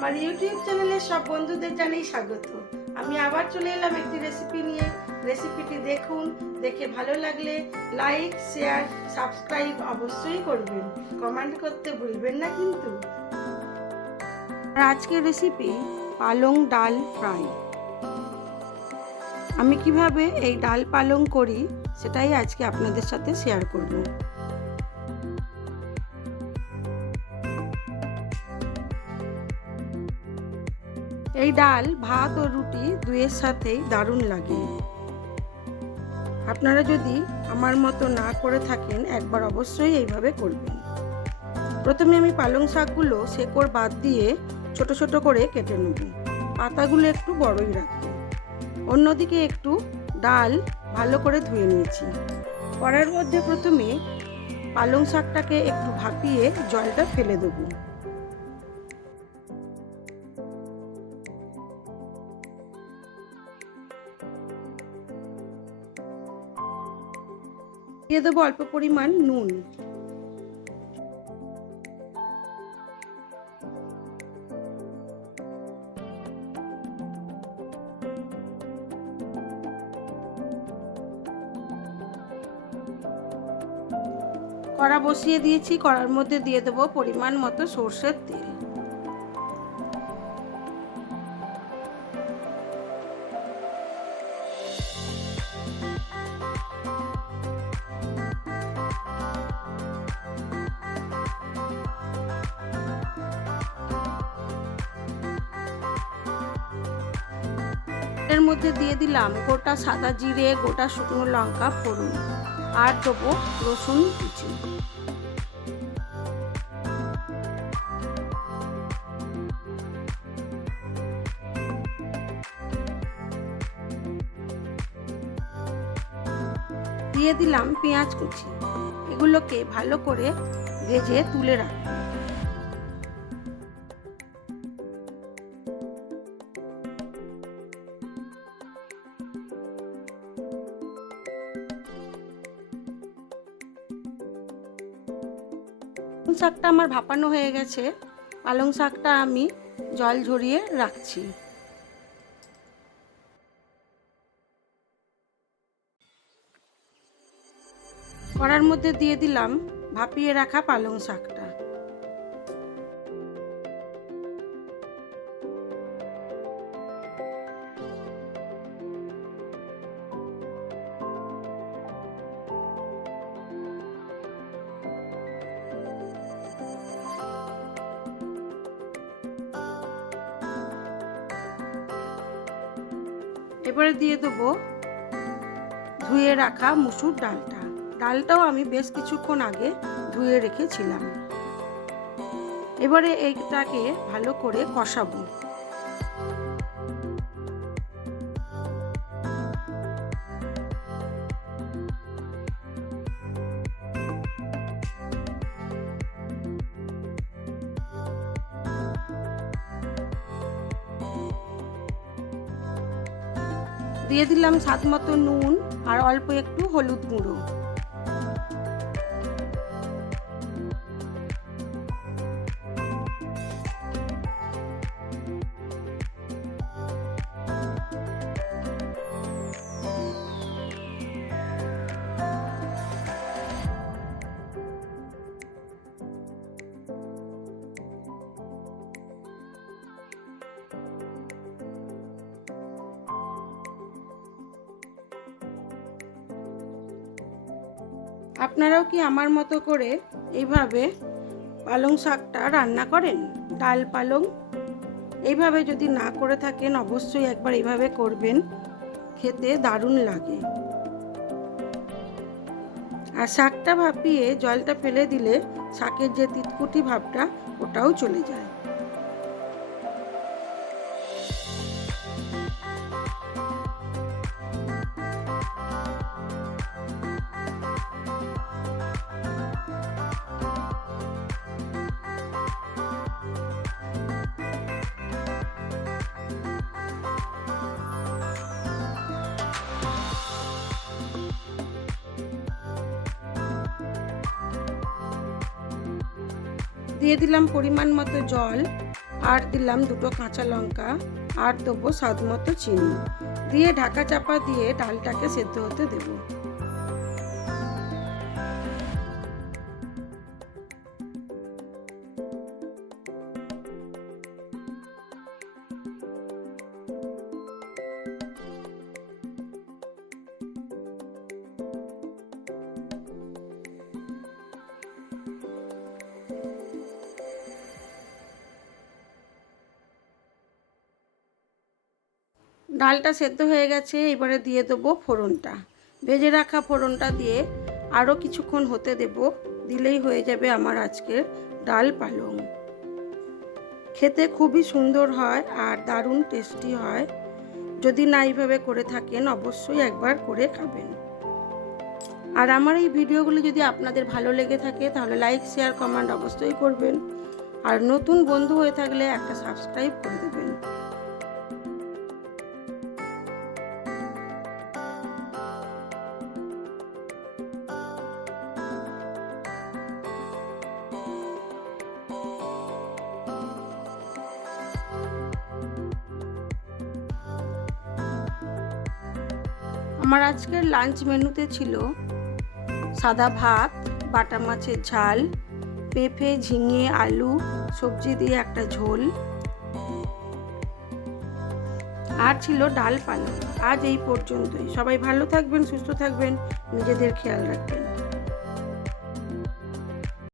আমার ইউটিউব চ্যানেলে সব বন্ধুদের জানাই স্বাগত। আমি আবার চলে এলাম একটি রেসিপি নিয়ে। রেসিপিটি দেখুন, দেখে ভালো লাগলে লাইক শেয়ার সাবস্ক্রাইব অবশ্যই করবেন। কমেন্ট করতে ভুলবেন না কিন্তু। আজকের রেসিপি পালং ডাল ফ্রাই আমি কীভাবে এই ডাল পালং করি, সেটাই আজকে আপনাদের সাথে শেয়ার করব। এই ডাল, ভাত ও রুটি দুয়ের সাথেই দারুণ লাগে। আপনারা যদি আমার মতো না করে থাকেন, একবার অবশ্যই এইভাবে করবেন। প্রথমে আমি পালং শাকগুলো শেকড় বাদ দিয়ে ছোট ছোট করে কেটে নেব। পাতাগুলো একটু বড়ই রাখব। অন্যদিকে একটু ডাল ভালো করে ধুয়ে নিয়েছি। কড়ার মধ্যে প্রথমে পালং শাকটাকে একটু ভাপিয়ে জলটা ফেলে দেবো। দিয়ে দেবো অল্প পরিমাণ নুন। কড়া বসিয়ে দিয়েছি, কড়ার মধ্যে দিয়ে দেবো পরিমাণ মতো সর্ষের তেল। এর মধ্যে দিয়ে দিলাম গোটা সাদা জিরে, গোটা শুকনো লঙ্কা, ফোড়ন। আর দেবো রসুন কুচি। দিয়ে দিলাম পেঁয়াজ কুচি। এগুলোকে ভালো করে ভেজে তুলে রাখব। শাকটা আমার ভাপানো হয়ে গেছে। পালং শাকটা আমি জল ঝরিয়ে রাখছি। কড়ার মধ্যে দিয়ে দিলাম ভাপিয়ে রাখা পালং শাকটা। এবারে দিয়ে দেবো ধুয়ে রাখা মুসুর ডালটা। ডালটাও আমি বেশ কিছুক্ষণ আগে ধুয়ে রেখেছিলাম। এবারে এইটাকে ভালো করে কষাবো। দিয়ে দিলাম স্বাদ মতো নুন আর অল্প একটু হলুদ গুঁড়ো। আপনারাও কি আমার মতো করে এইভাবে পালং শাকটা রান্না করেন? ডাল পালং? এইভাবে যদি না করে থাকেন, অবশ্যই একবার এইভাবে করবেন। খেতে দারুণ লাগে। আর শাকটা ভাপিয়ে জলটা ফেলে দিলে শাকের যে তিতকুটি ভাবটা, ওটাও চলে যায়। দিয়ে দিলাম পরিমাণ মতো জল, আর দিলাম দুটো কাঁচা লঙ্কা, আর দেবো স্বাদ মতো চিনি। দিয়ে ঢাকা চাপা দিয়ে ডালটাকে সেদ্ধ হতে দেবো। ডালটা সেদ্ধ হয়ে গেছে, এবারে দিয়ে দেবো ফোড়নটা। ভেজে রাখা ফোড়নটা দিয়ে আরও কিছুক্ষণ হতে দেব, দিলেই হয়ে যাবে আমার আজকের ডাল পালং। খেতে খুবই সুন্দর হয় আর দারুণ টেস্টি হয়। যদি না এইভাবে করে থাকেন, অবশ্যই একবার করে খাবেন। আর আমার এই ভিডিওগুলি যদি আপনাদের ভালো লেগে থাকে, তাহলে লাইক, শেয়ার, কমেন্ট অবশ্যই করবেন। আর নতুন বন্ধু হয়ে থাকলে একটা সাবস্ক্রাইব করে দেবেন। আমার আজকের লাঞ্চ মেনুতে ছিল সাদা ভাত, বাটা মাছের ঝাল, পেঁপে, ঝিঙে, আলু, সবজি দিয়ে একটা ঝোল, আর ছিল ডাল পানি আজ এই পর্যন্তই। সবাই ভালো থাকবেন, সুস্থ থাকবেন, নিজেদের খেয়াল রাখবেন।